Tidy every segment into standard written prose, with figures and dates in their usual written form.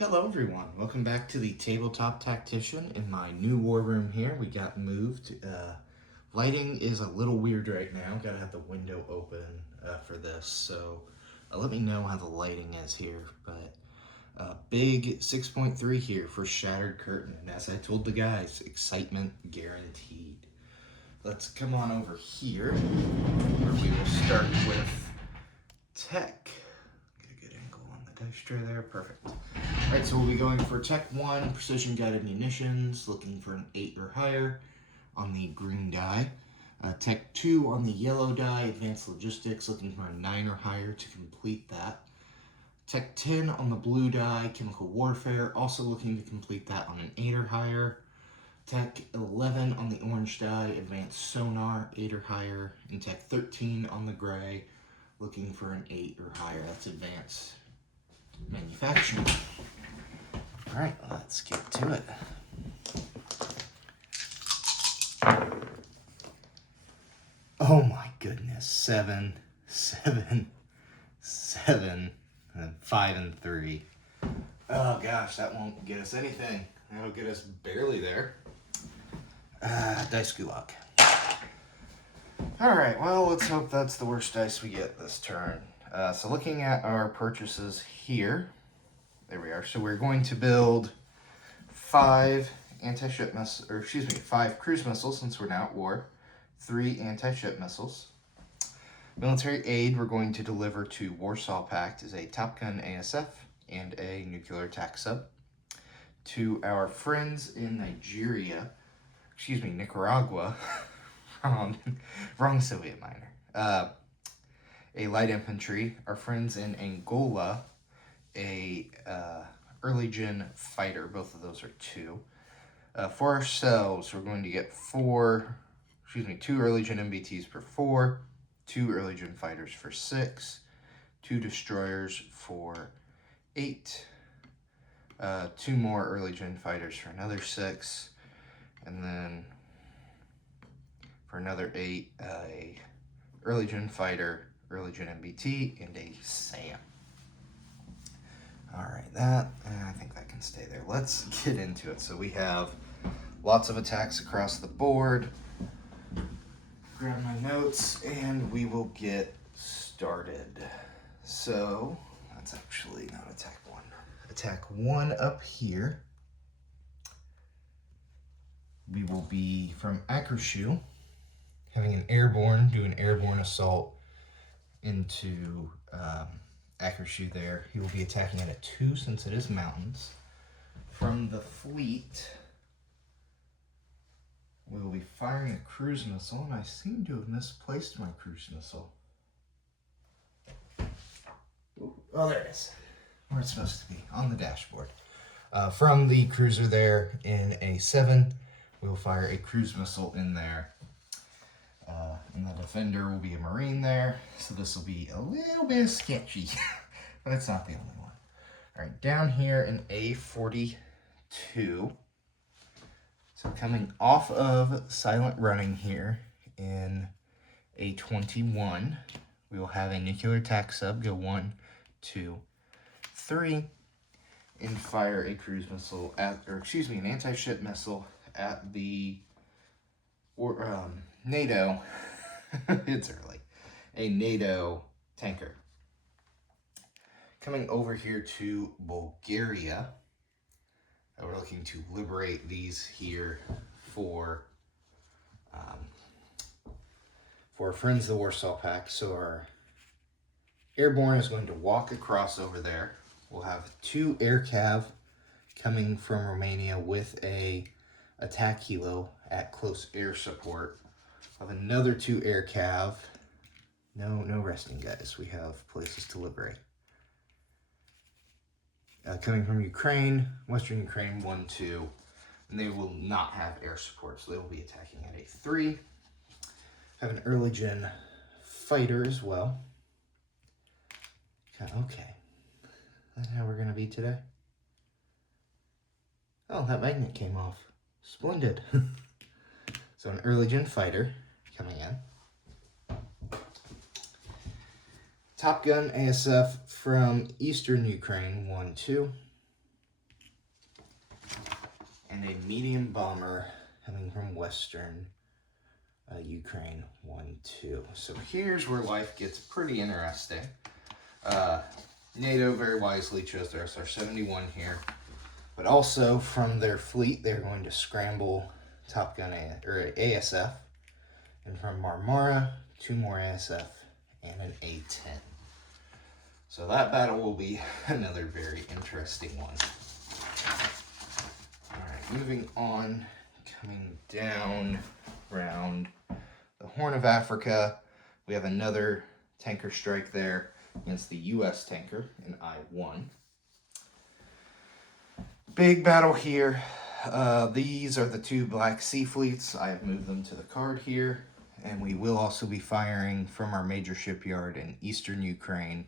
Hello everyone, welcome back to the Tabletop Tactician in my new war room here. We got moved. Lighting is a little weird right now. Gotta have the window open for this, so let me know how the lighting is here. But big 6.3 here for Shattered Curtain. And as I told the guys, excitement guaranteed. Let's come on over here where we will start with tech. Get a good angle on the dice tray there, perfect. Alright, so we'll be going for Tech 1, Precision Guided Munitions, looking for an 8 or higher on the green die. Tech 2 on the yellow die, Advanced Logistics, looking for a 9 or higher to complete that. Tech 10 on the blue die, Chemical Warfare, also looking to complete that on an 8 or higher. Tech 11 on the orange die, Advanced Sonar, 8 or higher. And Tech 13 on the gray, looking for an 8 or higher. That's Advanced Manufacturing. Alright, let's get to it. Oh my goodness, 7, 7, 7, and 5 and 3. Oh gosh, that won't get us anything. That'll get us barely there. Dice Gulag. Alright, well, let's hope that's the worst dice we get this turn. So looking at our purchases here, there we are. So we're going to build 5 anti-ship missiles, or excuse me, 5 cruise missiles since we're now at war, 3 anti-ship missiles. Military aid we're going to deliver to Warsaw Pact is a Top Gun ASF and a nuclear attack sub. To our friends in Nicaragua, wrong Soviet minor. A light infantry. Our friends in Angola, a early gen fighter. Both of those are 2. For ourselves, we're going to get 2 early gen MBTs for 4, 2 early gen fighters for 6, 2 destroyers for 8, 2 more early gen fighters for another 6, and then for another 8, a early gen fighter, early gen MBT, and a SAM. Alright, I think that can stay there. Let's get into it. So we have lots of attacks across the board. Grab my notes and we will get started. So, that's actually not attack 1. Attack 1 up here. We will be from Akershu, having an do an airborne assault into Akershu there. He will be attacking at a 2 since it is mountains. From the fleet, we will be firing a cruise missile, and I seem to have misplaced my cruise missile. Oh, there it is. Where it's supposed to be, on the dashboard. From the cruiser there in a 7, we will fire a cruise missile in there. And the defender will be a Marine there, so this will be a little bit sketchy, but it's not the only one. All right, down here in A42, so coming off of silent running here in A21, we will have a nuclear attack sub go 1, 2, 3, and fire a cruise missile an anti-ship missile at the Nato. It's early. A Nato tanker. Coming over here to Bulgaria, we're looking to liberate these here for our friends of the Warsaw Pact. So our airborne is going to walk across over there. We'll have 2 air cav coming from Romania with a attack helo at close air support. Of another 2 air cav. No resting, guys. We have places to liberate. Coming from Ukraine, Western Ukraine, 1, 2. And they will not have air support, so they will be attacking at a 3. Have an early gen fighter as well. Okay. That's how we're going to be today. Oh, that magnet came off. Splendid. So an early gen fighter coming in. Top Gun ASF from Eastern Ukraine, 1, 2. and a medium bomber coming from Western Ukraine 1-2. So here's where life gets pretty interesting. NATO very wisely chose their SR-71 here, but also from their fleet they're going to scramble Top Gun ASF, and from Marmara 2 more ASF and an A-10. So that battle will be another very interesting one. Alright, moving on, coming down around the Horn of Africa, we have another tanker strike there against the U.S. tanker in I-1. Big battle here. These are the 2 Black Sea fleets. I have moved them to the card here, and we will also be firing from our major shipyard in eastern Ukraine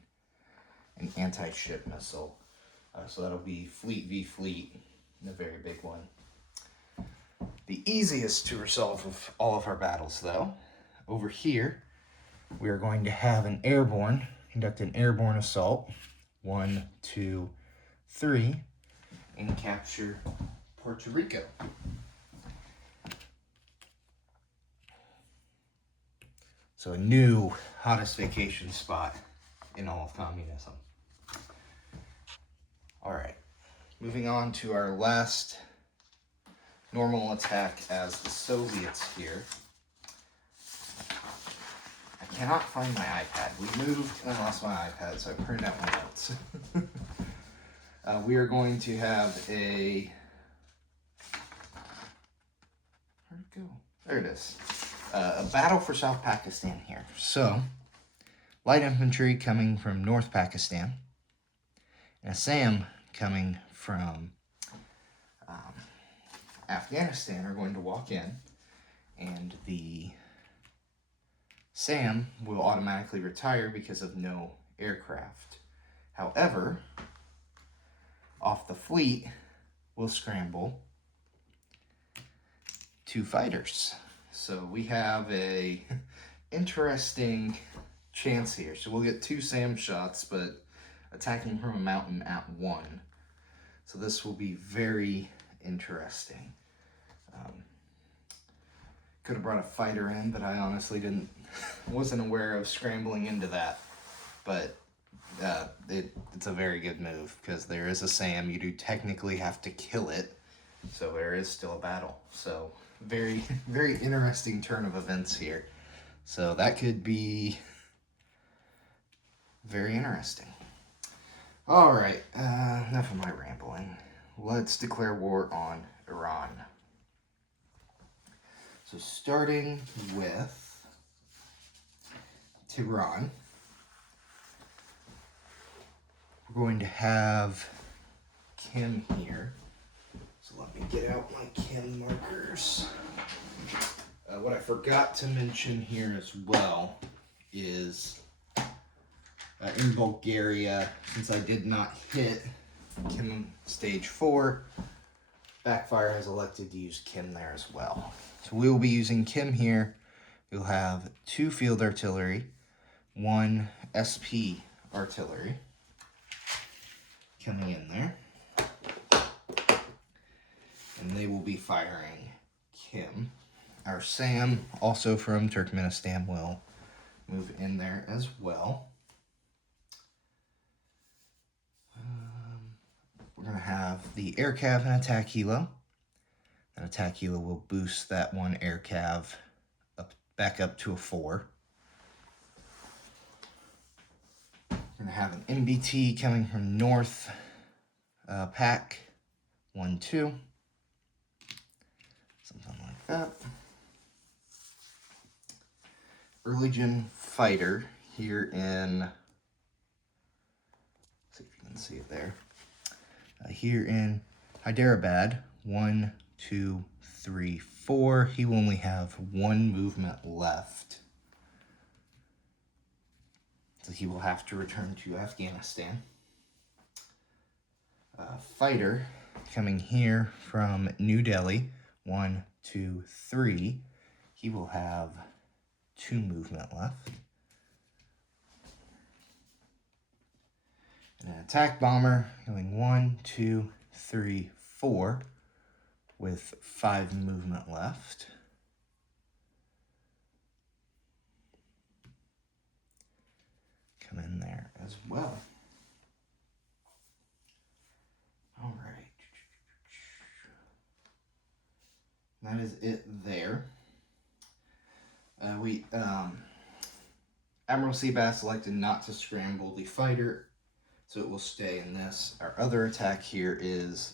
an anti-ship missile. So that'll be fleet v fleet, a very big one. The easiest to resolve of all of our battles, though, over here, we are going to have conduct an airborne assault, 1, 2, 3, and capture Puerto Rico. So a new hottest vacation spot in all of communism. All right, moving on to our last normal attack as the Soviets here. I cannot find my iPad. We moved and I lost my iPad, so I printed out my notes. We are going to have where'd it go? There it is. A battle for South Pakistan here. So, light infantry coming from North Pakistan, and a SAM coming from Afghanistan are going to walk in, and the SAM will automatically retire because of no aircraft. However, off the fleet will scramble 2 fighters. So we have a interesting chance here. So we'll get 2 SAM shots, but attacking from a mountain at 1. So this will be very interesting. Could have brought a fighter in, but I honestly wasn't aware of scrambling into that. But it's a very good move because there is a SAM. You do technically have to kill it, so there is still a battle. So very, very interesting turn of events here. So that could be very interesting. All right, enough of my rambling. Let's declare war on Iran. So starting with Tehran, we're going to have Kim here. So let me get out my Kim markers. What I forgot to mention here as well is in Bulgaria, since I did not hit Kim stage 4, Backfire has elected to use Kim there as well. So we will be using Kim here. We'll have 2 field artillery, 1 SP artillery coming in there. And they will be firing Kim. Our SAM, also from Turkmenistan, will move in there as well. We're going to have the air cav and attack helo. That attack helo will boost that 1 air cav back up to a 4. We're going to have an MBT coming from North Pack 1-2. Something like that. Early gen fighter here in, see if you can see it there. Here in Hyderabad, 1, 2, 3, 4. He will only have 1 movement left. So he will have to return to Afghanistan. Fighter coming here from New Delhi, 1, 2, 3. He will have 2 movement left. And an attack bomber going 1, 2, 3, 4 with 5 movement left. Come in there as well. All right. That is it there. Admiral Seabass elected not to scramble the fighter, so it will stay in this. Our other attack here is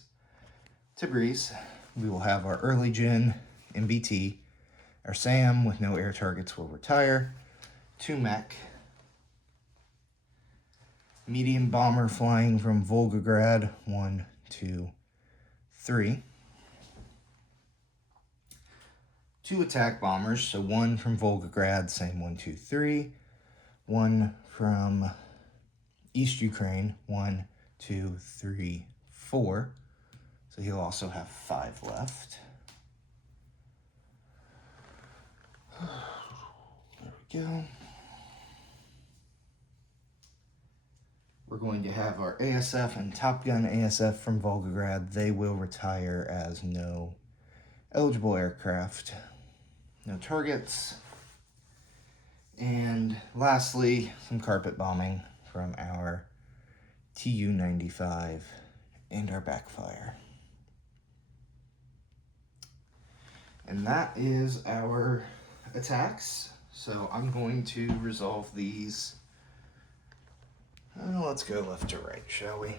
Tabriz. We will have our early gen MBT. Our SAM with no air targets will retire. 2 mech. Medium bomber flying from Volgograd. 1, 2, 3. 2 attack bombers, so 1 from Volgograd, same 1, 2, 3. 1 from East Ukraine, 1, 2, 3, 4. So he'll also have 5 left. There we go. We're going to have our ASF and Top Gun ASF from Volgograd. They will retire as no eligible aircraft. No targets. And lastly, some carpet bombing from our Tu-95 and our backfire. And that is our attacks. So I'm going to resolve these. Let's go left to right, shall we? All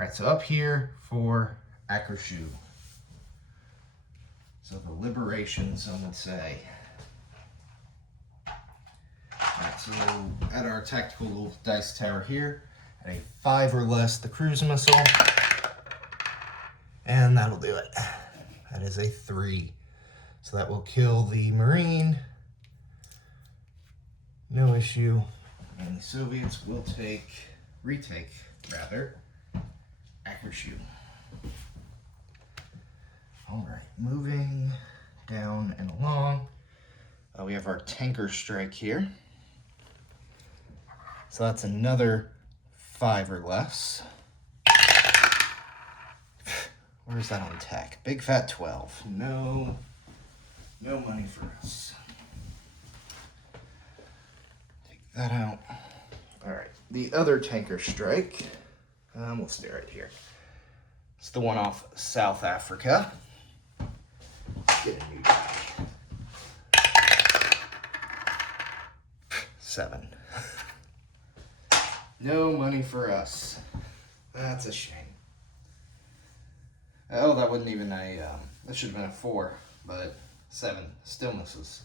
right, so up here for Akershu. So the liberation, some would say. All right, so at our tactical dice tower here, at a 5 or less, the cruise missile. And that'll do it. That is a 3. So that will kill the Marine. No issue. And the Soviets will retake, Akershu. All right, moving down and along. We have our tanker strike here. So that's another 5 or less. Where's that on tech? Big fat 12. No money for us. Take that out. All right, the other tanker strike. We'll stay right here. It's the one off South Africa. Get a new die. 7. No money for us. That's a shame. Oh, that wasn't even that should have been a 4, but 7 still misses.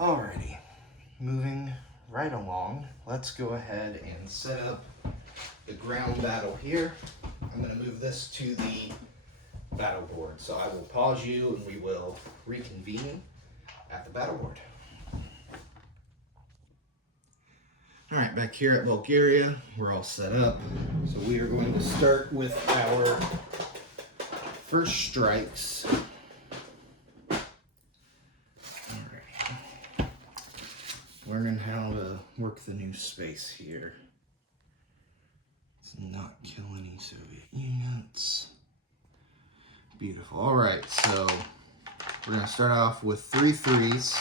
Alrighty, moving right along. Let's go ahead and set up the ground battle here. I'm going to move this to the battle board. So I will pause you and we will reconvene at the battle board. All right, back here at Bulgaria, we're all set up. So we are going to start with our first strikes. All right. Learning how to work the new space here. Let's not kill any Soviet units. Beautiful. All right, so we're going to start off with 3 3s.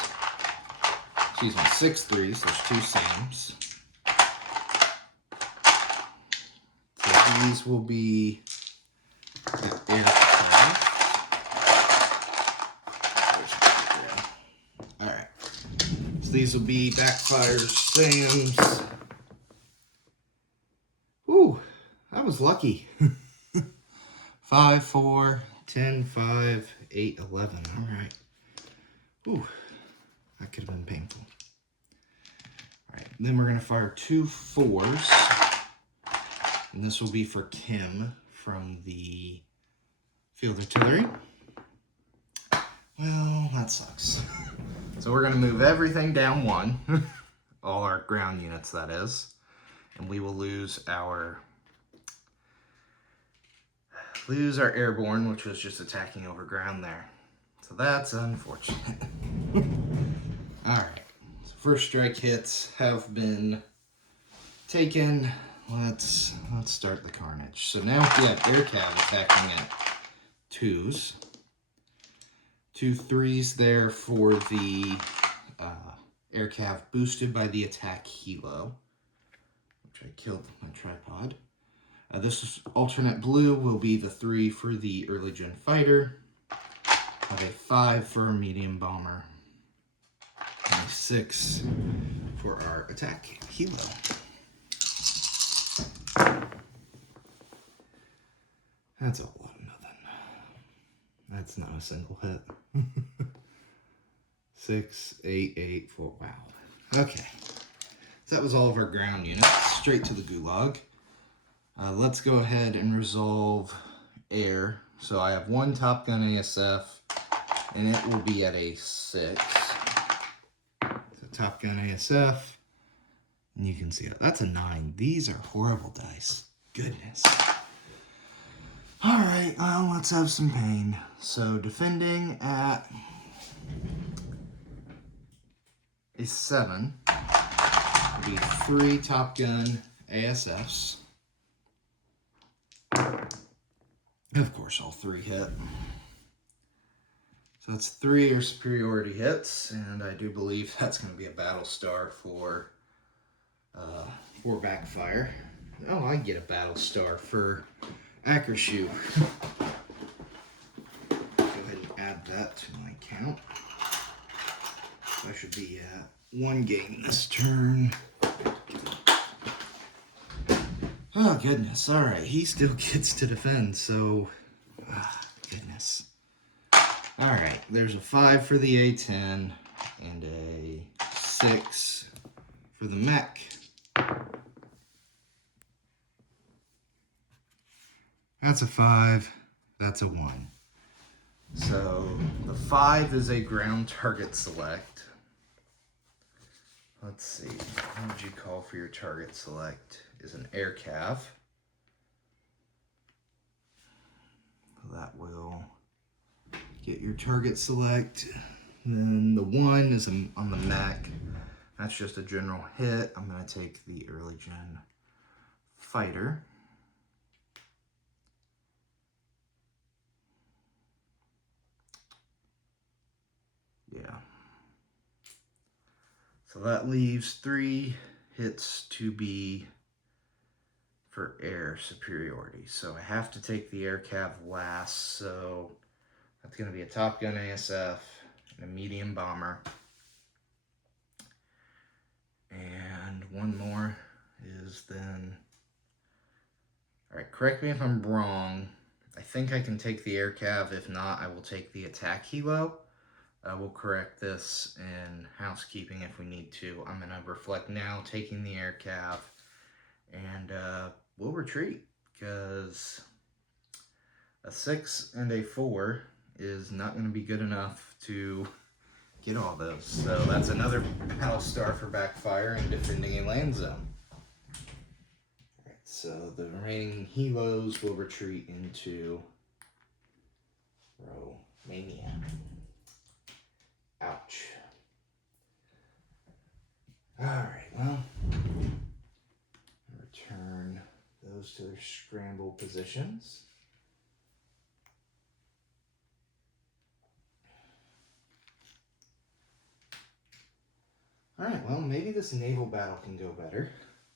Excuse me, 6 3s. There's 2 SAMs. So these will be the aircraft. All right. So these will be backfires, SAMs. Ooh, that was lucky. 5, 4, 10, 5, 8, 11. All right. Ooh, that could have been painful. All right, then we're going to fire 2 4s. And this will be for Kim from the field artillery. Well, that sucks. So we're going to move everything down 1. All our ground units, that is. And we will lose our airborne, which was just attacking over ground there. So that's unfortunate. All right. So first strike hits have been taken. Let's start the carnage. So now we have air cav attacking at 2s. 2 3s there for the air cav boosted by the attack helo, which I killed with my tripod. This is alternate blue will be the 3 for the early gen fighter, have a 5 for a medium bomber, and a 6 for our attack helo. That's a lot of nothing. That's not a single hit. 6, 8, 8, 4. Wow. Okay. So that was all of our ground units. Straight to the gulag. Let's go ahead and resolve air. So I have 1 Top Gun ASF, and it will be at a 6. So Top Gun ASF, and you can see it. That's a 9. These are horrible dice. Goodness. All right, well, let's have some pain. So defending at a 7 would be 3 Top Gun ASFs. Of course, all 3 hit. So that's 3 air superiority hits, and I do believe that's going to be a battle star for backfire. Oh, I get a battle star for Akershoe. Go ahead and add that to my count. So I should be at 1 game this turn. Oh, goodness. All right. He still gets to defend, so... goodness. All right. There's a 5 for the A-10 and a 6 for the mech. That's a 5. That's a 1. So the 5 is a ground target select. Let's see. What would you call for your target select? Is an air cav. That will get your target select. And then the 1 is on the mech. That's just a general hit. I'm going to take the early gen fighter. Yeah. So that leaves 3 hits to be for air superiority. So I have to take the air cav last. So that's going to be a Top Gun ASF and a medium bomber. And 1 more is then... Alright, correct me if I'm wrong. I think I can take the air cav. If not, I will take the attack helo. We'll correct this in housekeeping if we need to. I'm going to reflect now, taking the air cav, and we'll retreat, because a 6 and a 4 is not going to be good enough to get all those. So that's another battle star for backfire and defending a land zone. Alright, so the remaining helos will retreat into Romania. Ouch. Alright, well, return those to their scramble positions. Alright, well, maybe this naval battle can go better.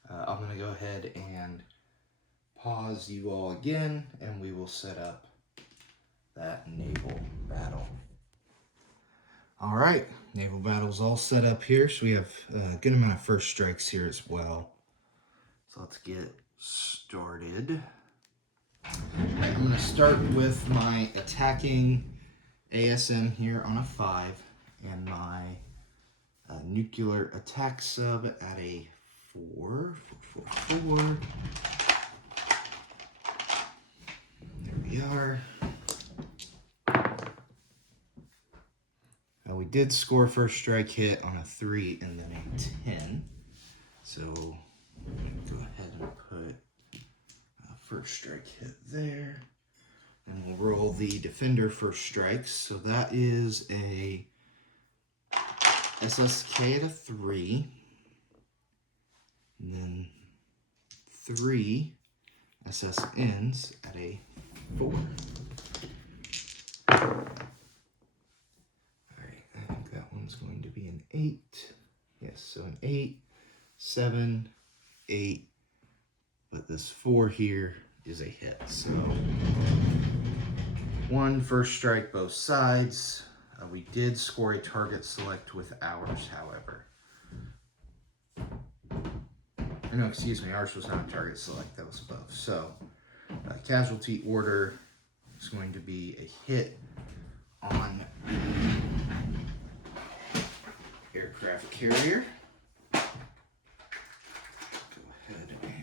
I'm going to go ahead and pause you all again, and we will set up that naval battle. Alright, naval battle's all set up here, so we have a good amount of first strikes here as well. So let's get started. Alright, I'm going to start with my attacking ASM here on a 5, and my nuclear attack sub at a 4. There we are. We did score first strike hit on a 3 and then a 10. So I'm going to go ahead and put first strike hit there. And we'll roll the defender first strikes. So that is a SSK at a 3. And then 3 SSNs at a 4. 8. Yes, so an 8, 7, 8. But this 4 here is a hit. So 1 first strike both sides. We did score a target select with ours, however. No, excuse me, ours was not a target select, that was above. So casualty order is going to be a hit on aircraft carrier. Go ahead and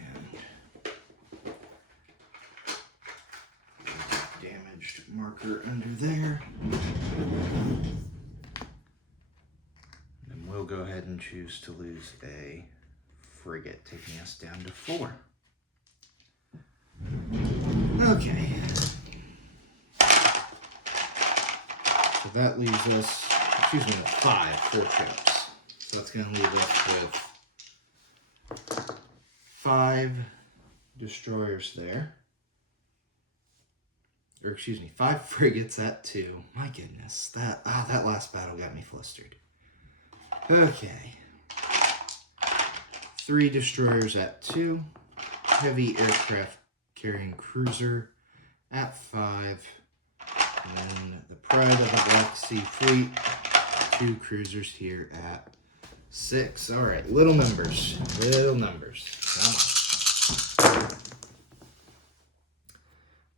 damaged marker under there. And we'll go ahead and choose to lose a frigate, taking us down to 4. Okay. So that leaves us, 4 ships. So that's going to leave us with 5 destroyers there. Or 5 frigates at 2. My goodness, that last battle got me flustered. Okay. 3 destroyers at 2. Heavy aircraft carrying cruiser at 5. And then the Pride of the Black Sea Fleet, 2 cruisers here at 6. All right, little numbers. Come on.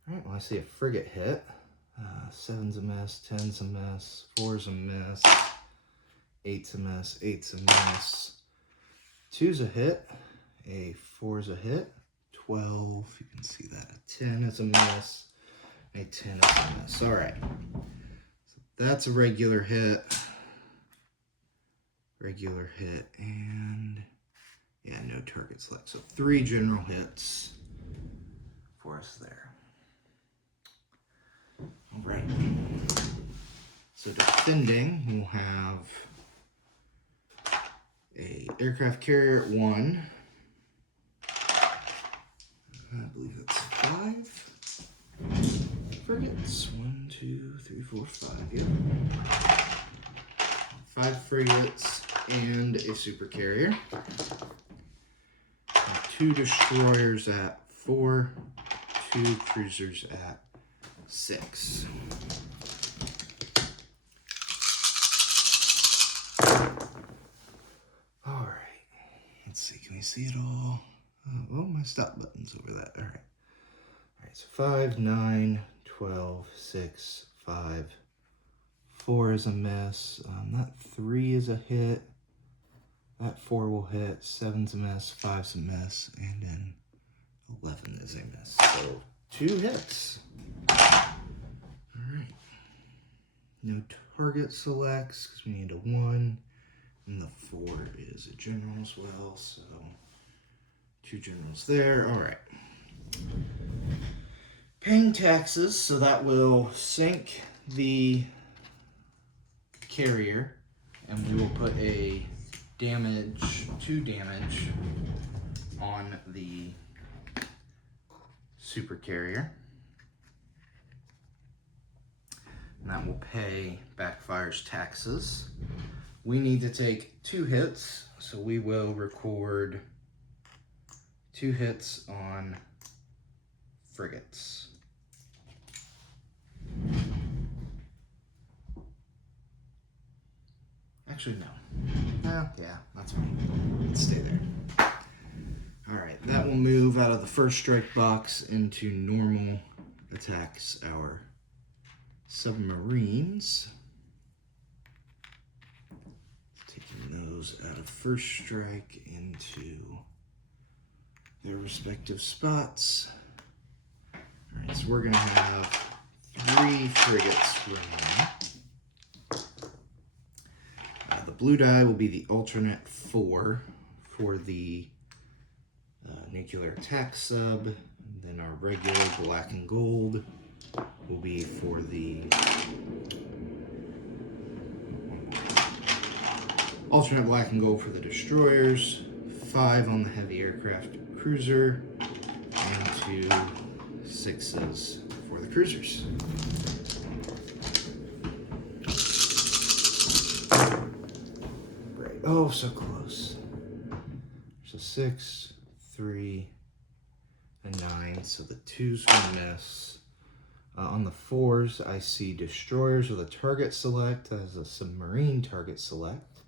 All right, well, I see a frigate hit. 7's a miss, 10's a miss, 4's a miss, 8's a miss, 8's a miss, 2's a hit, a 4's a hit, 12, you can see that, a 10 is a miss, a 10 is a miss. All right, so that's a regular hit, and yeah, no target select. So 3 general hits for us there. All right, so defending, we'll have a aircraft carrier at 1. I believe that's 5 frigates. 1, 2, 3, 4, 5. Yep. 5 frigates and a super carrier. 2 destroyers at 4. 2 cruisers at 6. All right. Let's see. Can we see it all? Oh, my stop button's over that. All right. All right. So 5, 9, 12, 6, 5. 4 is a miss. That 3 is a hit. That 4 will hit. 7's a miss. 5's a miss. And then 11 is a miss. So 2 hits. Alright. No target selects because we need a 1. And the 4 is a general as well. So 2 generals there. Alright. Paying taxes, so that will sink the carrier. And we will put a 2 damage on the super carrier. And that will pay backfire's taxes. We need to take 2 hits, so we will record 2 hits on frigates. Actually, no. Yeah, that's fine. Let's stay there. Alright, that will move out of the first strike box into normal attacks our submarines. Taking those out of first strike into their respective spots. Alright, so we're going to have 3 frigates remaining. The blue die will be the alternate 4 for the nuclear attack sub. And then our regular black and gold will be for the alternate black and gold for the destroyers, 5 on the heavy aircraft cruiser, and 2 6s for the cruisers. Oh, so close. There's a 6, 3, and 9, so the 2s will miss. On the 4s, I see destroyers with a target select as a submarine target select.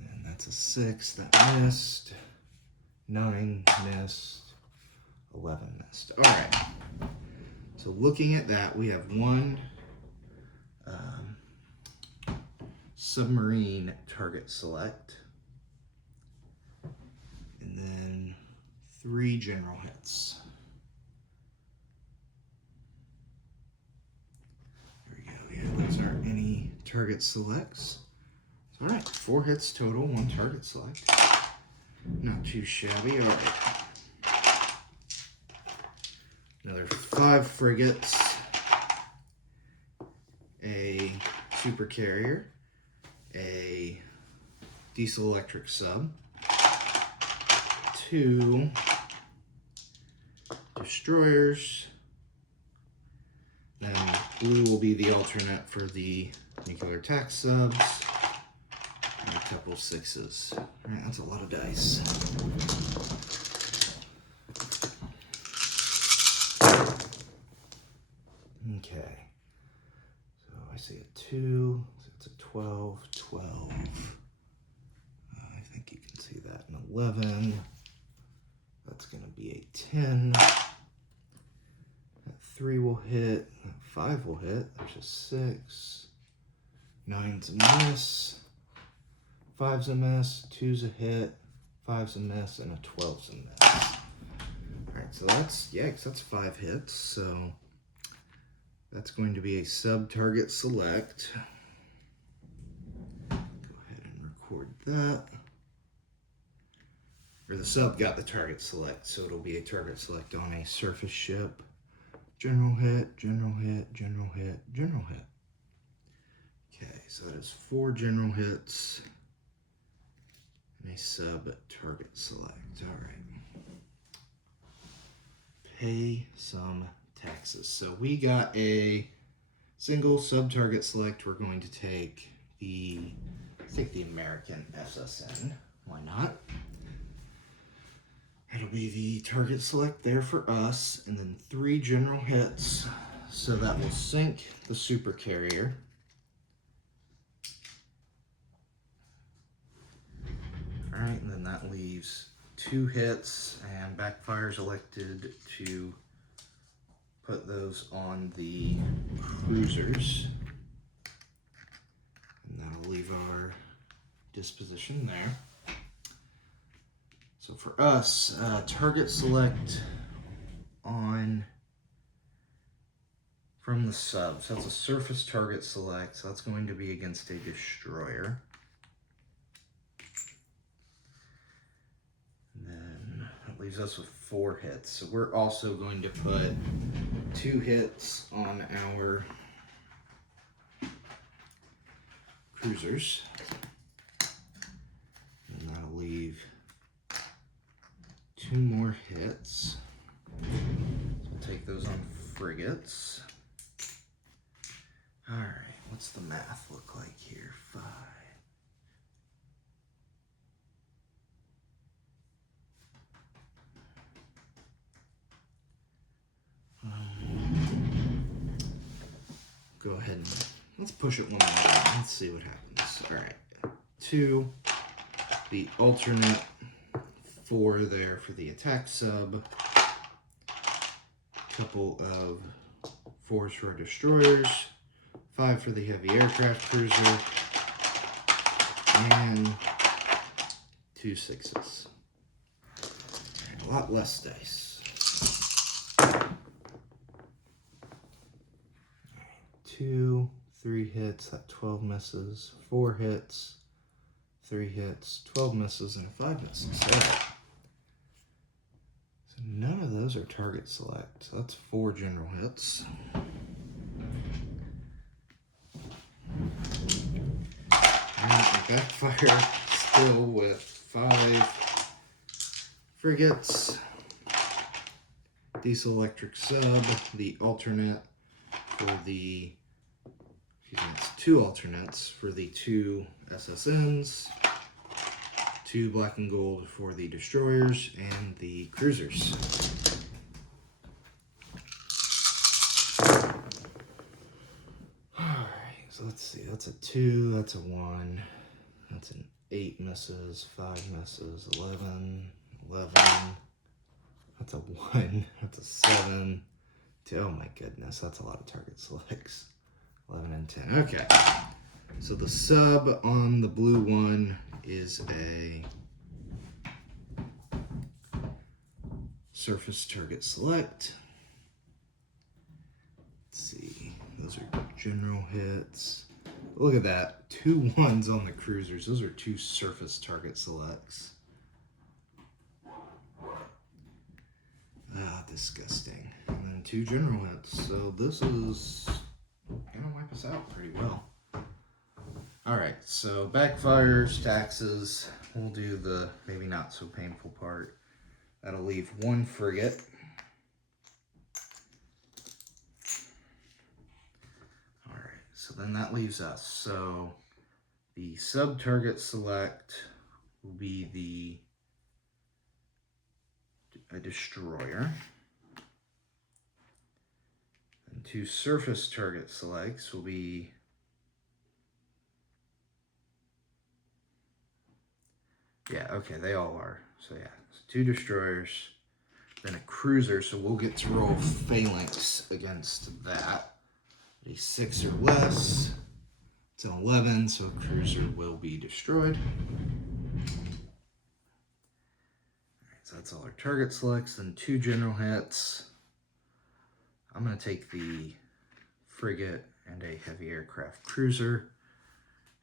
And that's a 6, that missed. 9 missed. 11 missed. All right. So looking at that, we have one submarine target select. And then 3 general hits. There we go. Yeah, those aren't any target selects. All right, 4 hits total, 1 target select. Not too shabby. All right. Another 5 frigates, a super carrier, a diesel electric sub, 2 destroyers. Then blue will be the alternate for the nuclear attack subs. And a couple 6s. All right, that's a lot of dice. Okay. So I see a 2. So it's a 12, 12. I think you can see that. An 11. That's going to be a 10. That 3 will hit. That 5 will hit. There's a 6. 9's a miss. 5's a miss. 2's a hit. 5's a miss. And a 12's a miss. Alright, so that's, yeah, because that's 5 hits. So that's going to be a sub-target select. Go ahead and record that. Or the sub got the target select, so it'll be a target select on a surface ship. General hit, general hit, general hit, general hit. Okay, so that is 4 general hits and a sub-target select. All right. Pay some taxes. So we got a single sub-target select. We're going to take the American SSN. Why not? That'll be the target select there for us, and then 3 general hits. So that will sink the super carrier. All right, and then that leaves 2 hits, and Backfire's elected to put those on the cruisers. And that'll leave our disposition there. So for us, target select on from the sub. So that's a surface target select. So that's going to be against a destroyer. And then that leaves us with 4 hits. So we're also going to put 2 hits on our cruisers. And that'll leave 2 more hits. So we'll take those on frigates. All right, what's the math look like here? 5. Go ahead and let's push it one more time. Let's see what happens. All right, 2, the alternate 4 there for the attack sub, couple of 4s for our destroyers, 5 for the heavy aircraft cruiser, and 2 6s. A lot less dice. 2, 3 hits, that 12 misses, 4 hits, 3 hits, 12 misses, and 5 misses. So none of those are target select. So that's 4 general hits. And Backfire still with 5 frigates, diesel electric sub, the alternate for the, excuse me, it's 2 alternates for the 2 SSNs, 2 black and gold for the destroyers and the cruisers. Alright, so let's see, that's a 2, that's a 1, that's an 8 misses, 5 misses, 11, 11, that's a 1, that's a 7, 2, oh my goodness, that's a lot of target selects. 11 and 10. Okay. So the sub on the blue one is a surface target select. Let's see. Those are general hits. Look at that. 2 1s on the cruisers. Those are 2 surface target selects. Ah, disgusting. And then 2 general hits. So this is gonna wipe us out pretty well. Alright, so backfires, taxes. We'll do the maybe not so painful part. That'll leave 1 frigate. Alright, so then that leaves us. So the sub-target select will be a destroyer. 2 surface target selects will be okay, they all are. So yeah, so 2 destroyers, then a cruiser, so we'll get to roll phalanx against that. A 6 or less, it's an 11, so a cruiser will be destroyed. Alright, so that's all our target selects, then 2 general hits. I'm going to take the frigate and a heavy aircraft cruiser,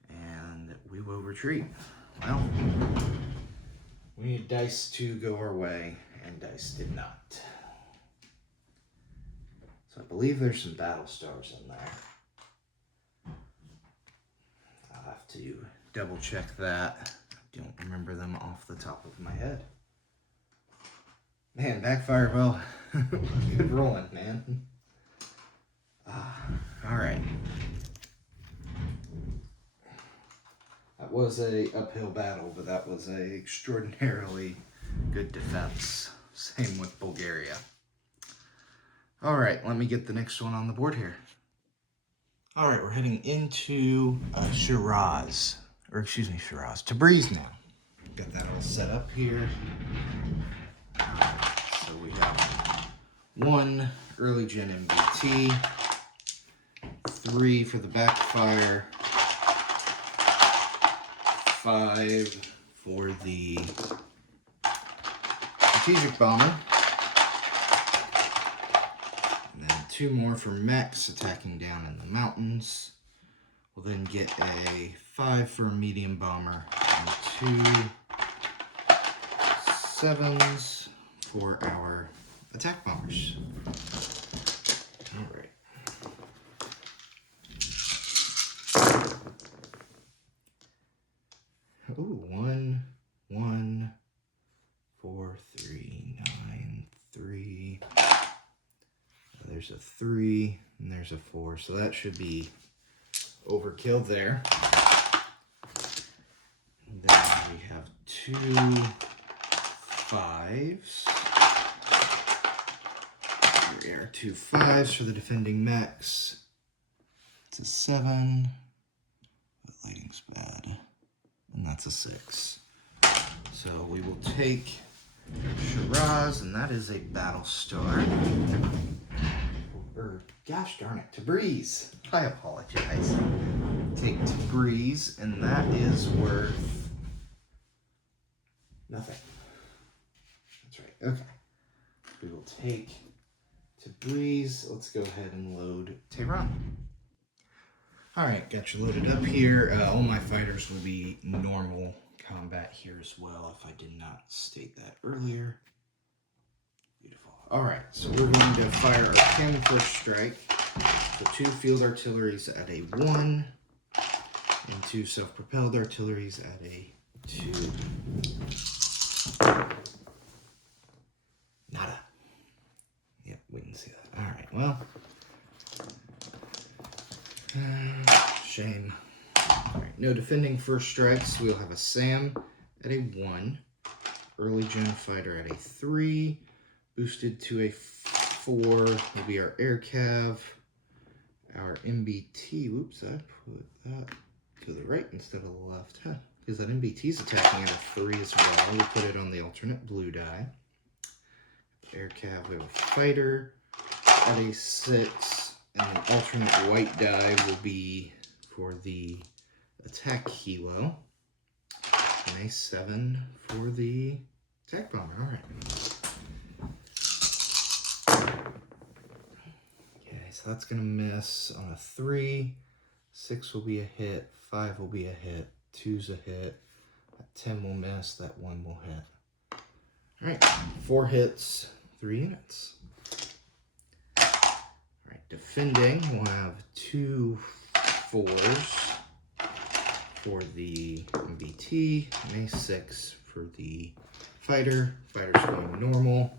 and we will retreat. Well, we need dice to go our way, and dice did not. So I believe there's some battle stars in there. I'll have to double check that. I don't remember them off the top of my head. Man, backfire, well, good rolling, man. Alright. That was a uphill battle, but that was a extraordinarily good defense. Same with Bulgaria. Alright, let me get the next one on the board here. Alright, we're heading into Shiraz. Or excuse me, Shiraz. Tabriz now. Got that all set up here. So we have 1 early gen MBT, 3 for the backfire, 5 for the strategic bomber, and then 2 more for mechs attacking down in the mountains. We'll then get a 5 for a medium bomber and 2 7s for our attack bombers. All right. Ooh, 1, 1, 4, 3, 9, 3. There's a 3 and there's a 4, so that should be overkill there. And then we have 2 5s. Here we are, 2 5s for the defending mechs. It's a 7. But lighting's bad. And that's a 6. So we will take Shiraz, and that is a battle star. Or, gosh darn it, Tabriz. I apologize. Take Tabriz, and that is worth nothing. That's right, okay. We will take Tabriz. Let's go ahead and load Tehran. Alright, got you loaded up here. All my fighters will be normal combat here as well, if I did not state that earlier. Beautiful. Alright, so we're going to fire our 10 first strike. So 2 field artilleries at a 1, and 2 self-propelled artilleries at a 2. Nada. Yep, we can see that. Alright, well. shame. All right, no defending first strikes. We'll have a SAM at a 1. Early gen fighter at a 3. Boosted to a 4 will be our air cav. Our MBT, whoops, I put that to the right instead of the left, huh? Because that MBT is attacking at a 3 as well. We'll put it on the alternate blue die. Air cav, we have a fighter at a 6, and the alternate white die will be for the attack helo, and a 7 for the attack bomber. All right. Okay, so that's gonna miss on a 3. 6 will be a hit. 5 will be a hit. 2's a hit. That 10 will miss. That 1 will hit. All right, 4 hits, 3 units. All right, defending, we'll have 2 4s for the MBT, and a 6 for the fighter. Fighter's going normal.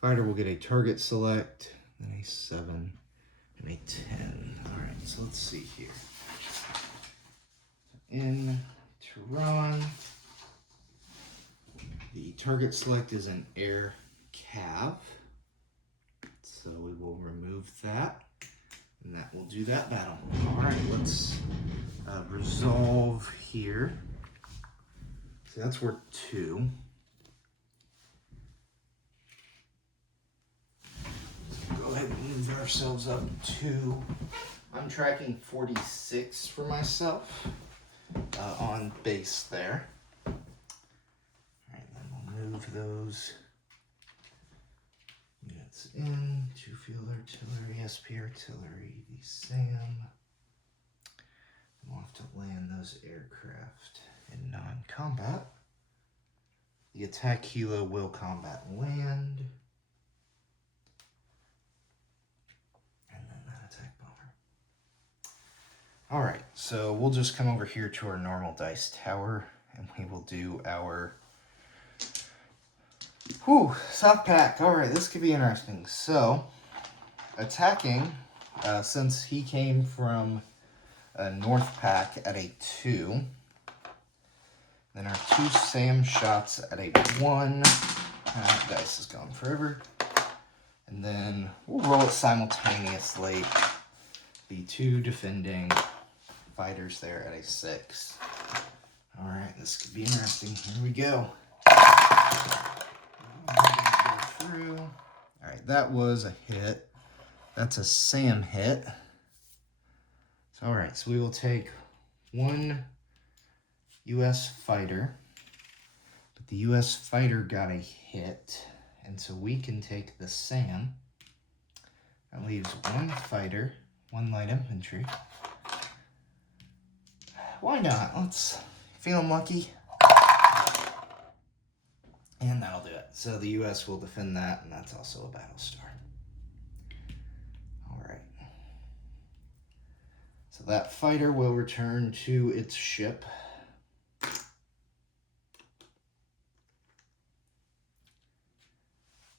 Fighter will get a target select, then a 7, and a 10. All right, so let's see here. In Tehran, the target select is an air cav, so we will remove that, and that will do that battle. All right, let's resolve here. So that's worth 2. So go ahead and move ourselves up 2. I'm tracking 46 for myself on base there. All right, then we'll move those units in. 2 field artillery, SP artillery, the SAM. We'll have to land those aircraft in non-combat. The attack helo will combat land. And then that attack bomber. All right, so we'll just come over here to our normal dice tower, and we will do our Warsaw Pact. All right, this could be interesting. So, attacking, since he came from North Pack at a 2, then our 2 SAM shots at a 1. Dice is gone forever. And then we'll roll it simultaneously. The 2 defending fighters there at a 6. All right, this could be interesting. Here we go. Through. All right, that was a hit. That's a SAM hit. So, all right, so we will take 1 U.S. fighter, but the U.S. fighter got a hit, and so we can take the SAM. That leaves 1 fighter, 1 light infantry. Why not? Let's feel lucky. And that'll do it. So the U.S. will defend that, and that's also a battle star. All right. So that fighter will return to its ship.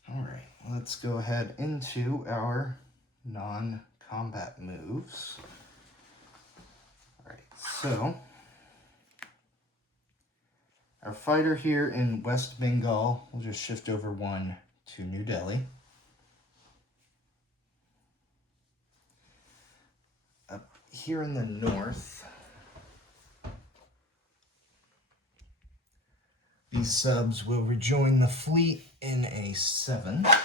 All right, let's go ahead into our non-combat moves. All right, so our fighter here in West Bengal will just shift over 1 to New Delhi. Up here in the north, these subs will rejoin the fleet in a 7. Alright,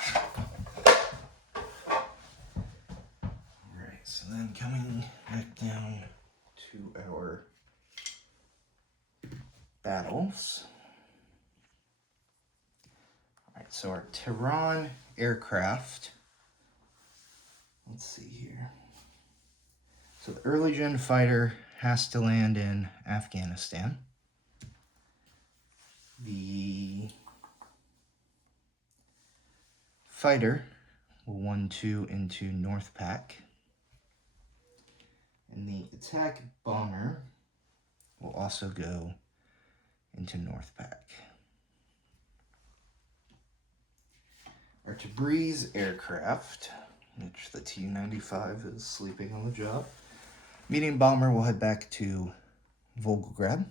so then coming back down to our battles. Alright, so our Tehran aircraft. Let's see here. So the early gen fighter has to land in Afghanistan. The fighter will 1-2 into North Pack. And the attack bomber will also go into North Pack. Our Tabriz aircraft, which the Tu-95 is sleeping on the job, Medium bomber will head back to Volgograd.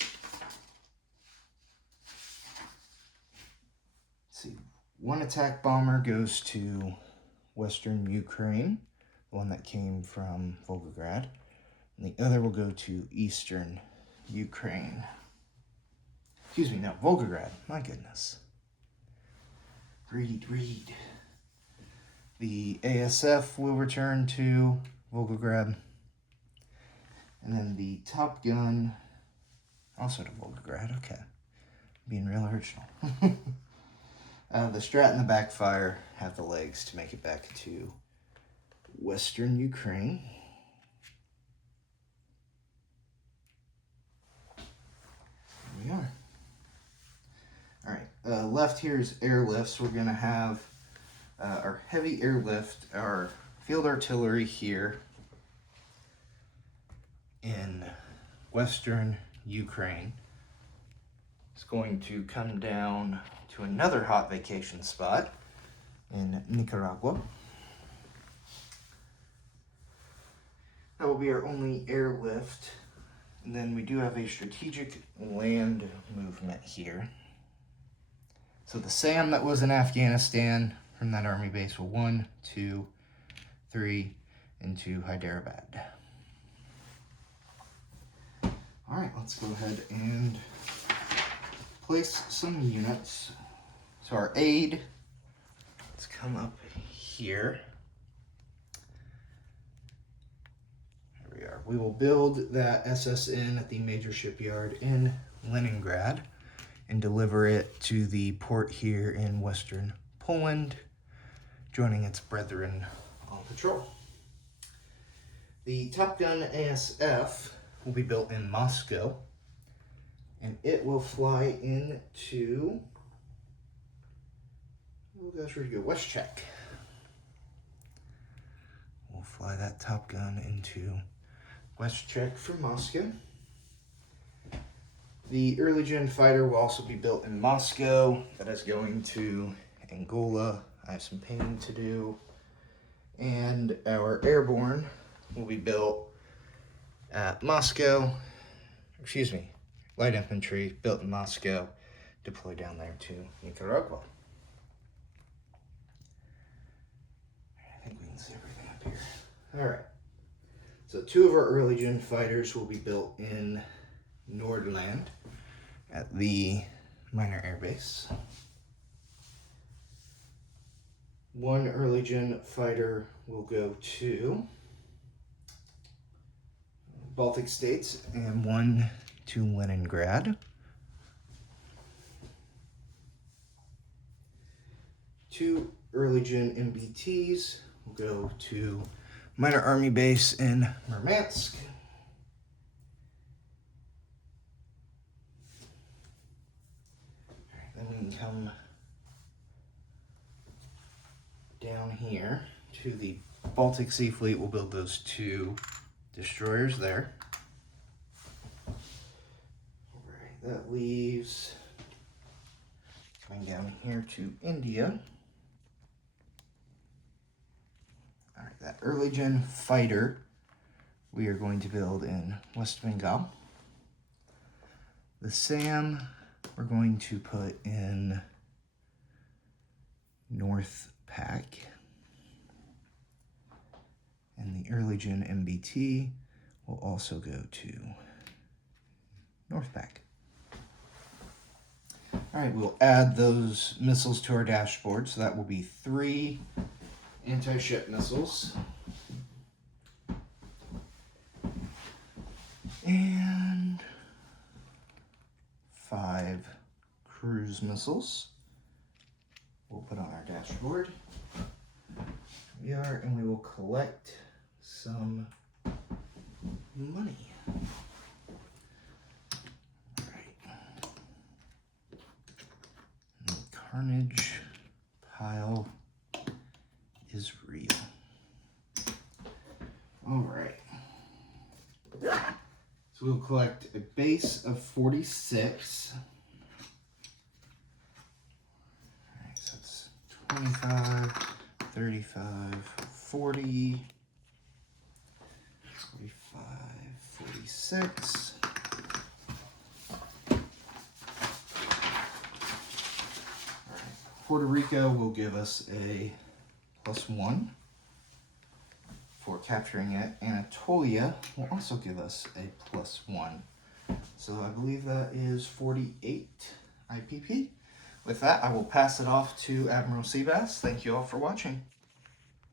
Let's see. One attack bomber goes to Western Ukraine, the one that came from Volgograd. And the other will go to Eastern Ukraine. Excuse me, no, Volgograd. My goodness. Read. The ASF will return to Volgograd. And then the Top Gun, also to Volgograd. Okay. Being real original. The Strat and the Backfire have the legs to make it back to Western Ukraine. Here we are. All right, left here is airlifts. We're going to have our heavy airlift, our field artillery here in Western Ukraine. It's going to come down to another hot vacation spot in Nicaragua. That will be our only airlift. And then we do have a strategic land movement here. So the SAM that was in Afghanistan from that army base will 1, 2, 3 into Hyderabad. All right, let's go ahead and place some units. So our aid, let's come up here. There we are. We will build that SSN at the major shipyard in Leningrad and deliver it to the port here in Western Poland, joining its brethren on patrol. The Top Gun ASF will be built in Moscow, and it will fly into, oh gosh, where'd you go? WestCzech. We'll fly that Top Gun into WestCzech from Moscow. The early gen fighter will also be built in Moscow. That is going to Angola. I have some painting to do. And our airborne will be built at Moscow. Excuse me, light infantry built in Moscow, deployed down there to Nicaragua. I think we can see everything up here. All right. So 2 of our early gen fighters will be built in Nordland at the minor air base. 1 early gen fighter will go to Baltic states and 1 to Leningrad. 2 early gen MBTs will go to minor army base in Murmansk. Then we can come down here to the Baltic Sea Fleet. We'll build those 2 destroyers there. All right, that leaves coming down here to India. All right, that early gen fighter we are going to build in West Bengal. The SAM we're going to put in North Pack. And the early gen MBT will also go to North Pack. All right, we'll add those missiles to our dashboard. So that will be 3 anti-ship missiles. And 5 cruise missiles. We'll put on our dashboard. We are, and we will collect some money. All right. And the carnage pile is real. All right. So we'll collect a base of 46. All right, so it's 25, 35, 40, 45, 46. Puerto Rico will give us a +1 for capturing it. Anatolia will also give us a +1. So I believe that is 48 IPP. With that, I will pass it off to Admiral Seabass. Thank you all for watching.